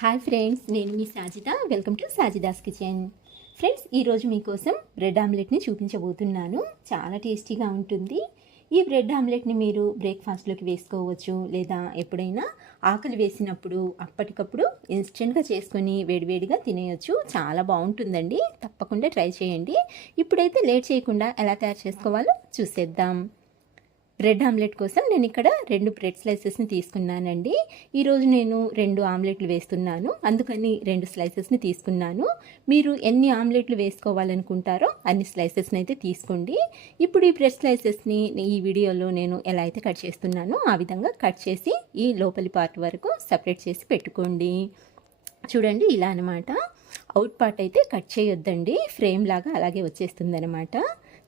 Hi friends నేను మీ Sajida. Welcome to Sajida's kitchen. Friends ఈరోజు మీకోసం బ్రెడ్ ఆమ్లెట్ని చూపించబోతున్నాను. చాలా టేస్టీగా ఉంటుంది. ఈ బ్రెడ్ ఆమ్లెట్ని మీరు బ్రేక్ఫాస్ట్లోకి వేసుకోవచ్చు లేదా ఎప్పుడైనా ఆకలి వేసినప్పుడు అప్పటికప్పుడు ఇన్స్టెంట్గా చేసుకొని వేడివేడిగా తినేయచ్చు. చాలా బాగుంటుందండి. తప్పకుండా ట్రై చేయండి. ఇప్పుడైతే లేట్ చేయకుండా ఎలా తయారు చేసుకోవాలో చూసేద్దాం. బ్రెడ్ ఆమ్లెట్ కోసం నేను ఇక్కడ రెండు బ్రెడ్ స్లైసెస్ని తీసుకున్నానండి. ఈరోజు నేను రెండు ఆమ్లెట్లు వేస్తున్నాను. అందుకని రెండు స్లైసెస్ని తీసుకున్నాను. మీరు ఎన్ని ఆమ్లెట్లు వేసుకోవాలనుకుంటారో అన్ని స్లైసెస్ని అయితే తీసుకోండి. ఇప్పుడు ఈ బ్రెడ్ స్లైసెస్ని ఈ వీడియోలో నేను ఎలా అయితే కట్ చేస్తున్నానో ఆ విధంగా కట్ చేసి ఈ లోపలి పార్ట్ వరకు సపరేట్ చేసి పెట్టుకోండి. చూడండి ఇలా అనమాట అవుట్ పార్ట్ అయితే కట్ చేయొద్దండి. ఫ్రేమ్ లాగా అలాగే వచ్చేస్తుంది అనమాట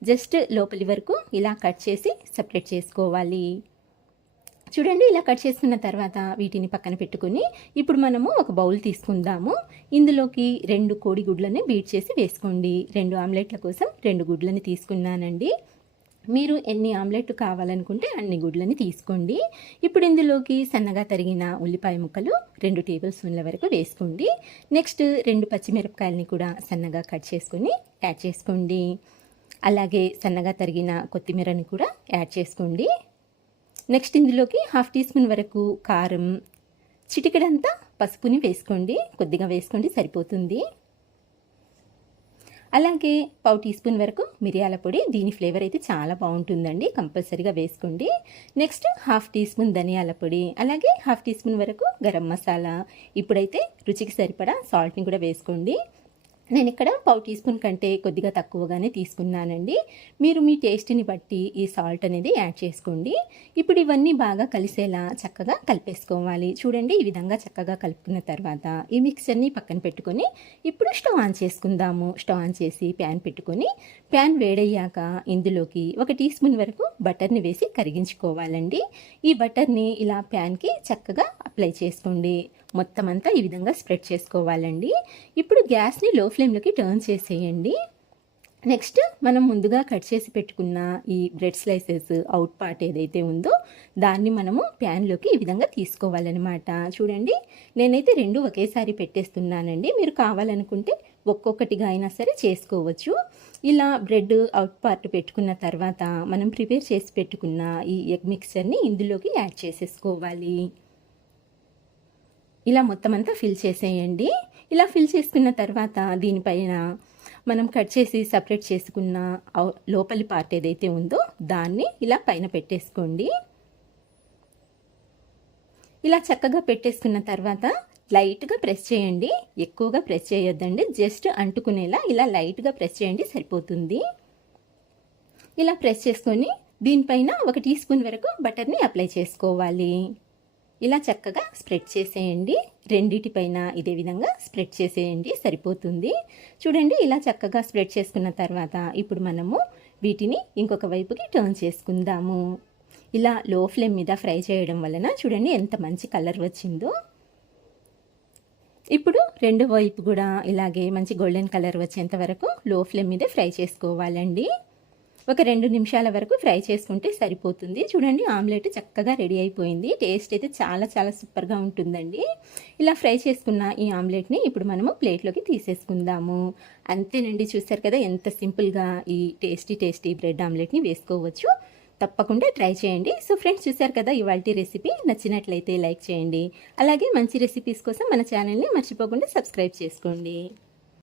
జస్ట్ లోపలి వరకు ఇలా కట్ చేసి సపరేట్ చేసుకోవాలి. చూడండి ఇలా కట్ చేసుకున్న తర్వాత వీటిని పక్కన పెట్టుకుని ఇప్పుడు మనము ఒక బౌల్ తీసుకుందాము. ఇందులోకి రెండు కోడి గుడ్లని బీట్ చేసి వేసుకోండి. రెండు ఆమ్లెట్ల కోసం రెండు గుడ్లని తీసుకున్నానండి. మీరు ఎన్ని ఆమ్లెట్ కావాలనుకుంటే అన్ని గుడ్లని తీసుకోండి. ఇప్పుడు ఇందులోకి సన్నగా తరిగిన ఉల్లిపాయ ముక్కలు రెండు టేబుల్ స్పూన్ల వరకు వేసుకోండి. నెక్స్ట్ రెండు పచ్చిమిరపకాయలని కూడా సన్నగా కట్ చేసుకొని యాడ్ చేసుకోండి. అలాగే సన్నగా తరిగిన కొత్తిమీరని కూడా యాడ్ చేసుకోండి. నెక్స్ట్ ఇందులోకి హాఫ్ టీ స్పూన్ వరకు కారం చిటికడంతా పసుపుని వేసుకోండి. కొద్దిగా వేసుకోండి సరిపోతుంది. అలాగే పావు టీ స్పూన్ వరకు మిరియాల పొడి దీని ఫ్లేవర్ అయితే చాలా బాగుంటుందండి కంపల్సరీగా వేసుకోండి. నెక్స్ట్ హాఫ్ టీ స్పూన్ ధనియాల పొడి అలాగే హాఫ్ టీ స్పూన్ వరకు గరం మసాలా ఇప్పుడైతే రుచికి సరిపడా సాల్ట్ని కూడా వేసుకోండి. నేను ఇక్కడ పావు టీ స్పూన్ కంటే కొద్దిగా తక్కువగానే తీసుకున్నానండి. మీరు మీ టేస్ట్ని బట్టి ఈ సాల్ట్ అనేది యాడ్ చేసుకోండి. ఇప్పుడు ఇవన్నీ బాగా కలిసేలా చక్కగా కలిపేసుకోవాలి. చూడండి ఈ విధంగా చక్కగా కలుపుకున్న తర్వాత ఈ మిక్సర్ని పక్కన పెట్టుకొని ఇప్పుడు స్టవ్ ఆన్ చేసుకుందాము. స్టవ్ ఆన్ చేసి ప్యాన్ పెట్టుకొని ప్యాన్ వేడయ్యాక ఇందులోకి ఒక టీ స్పూన్ వరకు బటర్ని వేసి కరిగించుకోవాలండి. ఈ బటర్ని ఇలా ప్యాన్కి చక్కగా అప్లై చేసుకోండి. మొత్తం అంతా ఈ విధంగా స్ప్రెడ్ చేసుకోవాలండి. ఇప్పుడు గ్యాస్ని లో ఫ్లేమ్లోకి టర్న్ చేసేయండి. నెక్స్ట్ మనం ముందుగా కట్ చేసి పెట్టుకున్న ఈ బ్రెడ్ స్లైసెస్ అవుట్ పార్ట్ ఏదైతే ఉందో దాన్ని మనము ప్యాన్లోకి ఈ విధంగా తీసుకోవాలన్నమాట. చూడండి నేనైతే రెండు ఒకేసారి పెట్టేస్తున్నానండి. మీరు కావాలనుకుంటే ఒక్కొక్కటిగా అయినా సరే చేసుకోవచ్చు. ఇలా బ్రెడ్ అవుట్ పార్ట్ పెట్టుకున్న తర్వాత మనం ప్రిపేర్ చేసి పెట్టుకున్న ఈ ఎగ్ మిక్సర్ని ఇందులోకి యాడ్ చేసేసుకోవాలి. ఇలా మొత్తం అంతా ఫిల్ చేసేయండి. ఇలా ఫిల్ చేసుకున్న తర్వాత దీనిపైన మనం కట్ చేసి సపరేట్ చేసుకున్న లోపలి పార్ట్ ఏదైతే ఉందో దాన్ని ఇలా పైన పెట్టేసుకోండి. ఇలా చక్కగా పెట్టేసుకున్న తర్వాత లైట్గా ప్రెస్ చేయండి. ఎక్కువగా ప్రెస్ చేయొద్దండి. జస్ట్ అంటుకునేలా ఇలా లైట్గా ప్రెస్ చేయండి సరిపోతుంది. ఇలా ప్రెస్ చేసుకొని దీనిపైన ఒక టీ స్పూన్ వరకు బటర్ని అప్లై చేసుకోవాలి. ఇలా చక్కగా స్ప్రెడ్ చేసేయండి. రెండిటిపైన ఇదే విధంగా స్ప్రెడ్ చేసేయండి. సరిపోతుంది. చూడండి ఇలా చక్కగా స్ప్రెడ్ చేసుకున్న తర్వాత ఇప్పుడు మనము వీటిని ఇంకొక వైపుకి టర్న్ చేసుకుందాము. ఇలా లో ఫ్లేమ్ మీద ఫ్రై చేయడం వలన చూడండి ఎంత మంచి కలర్ వచ్చిందో. ఇప్పుడు రెండు వైపు కూడా ఇలాగే మంచి గోల్డెన్ కలర్ వచ్చేంత వరకు లో ఫ్లేమ్ మీద ఫ్రై చేసుకోవాలండి. ఒక రెండు నిమిషాల వరకు ఫ్రై చేసుకుంటే సరిపోతుంది. చూడండి ఆమ్లెట్ చక్కగా రెడీ అయిపోయింది. టేస్ట్ అయితే చాలా చాలా సూపర్గా ఉంటుందండి. ఇలా ఫ్రై చేసుకున్న ఈ ఆమ్లెట్ని ఇప్పుడు మనము ప్లేట్లోకి తీసేసుకుందాము. అంతేనండి చూసారు కదా ఎంత సింపుల్గా ఈ టేస్టీ టేస్టీ బ్రెడ్ ఆమ్లెట్ని వేసుకోవచ్చు. తప్పకుండా ట్రై చేయండి. సో ఫ్రెండ్స్ చూసారు కదా ఇవాళ రెసిపీ నచ్చినట్లయితే లైక్ చేయండి. అలాగే మంచి రెసిపీస్ కోసం మన ఛానల్ని మర్చిపోకుండా సబ్స్క్రైబ్ చేసుకోండి.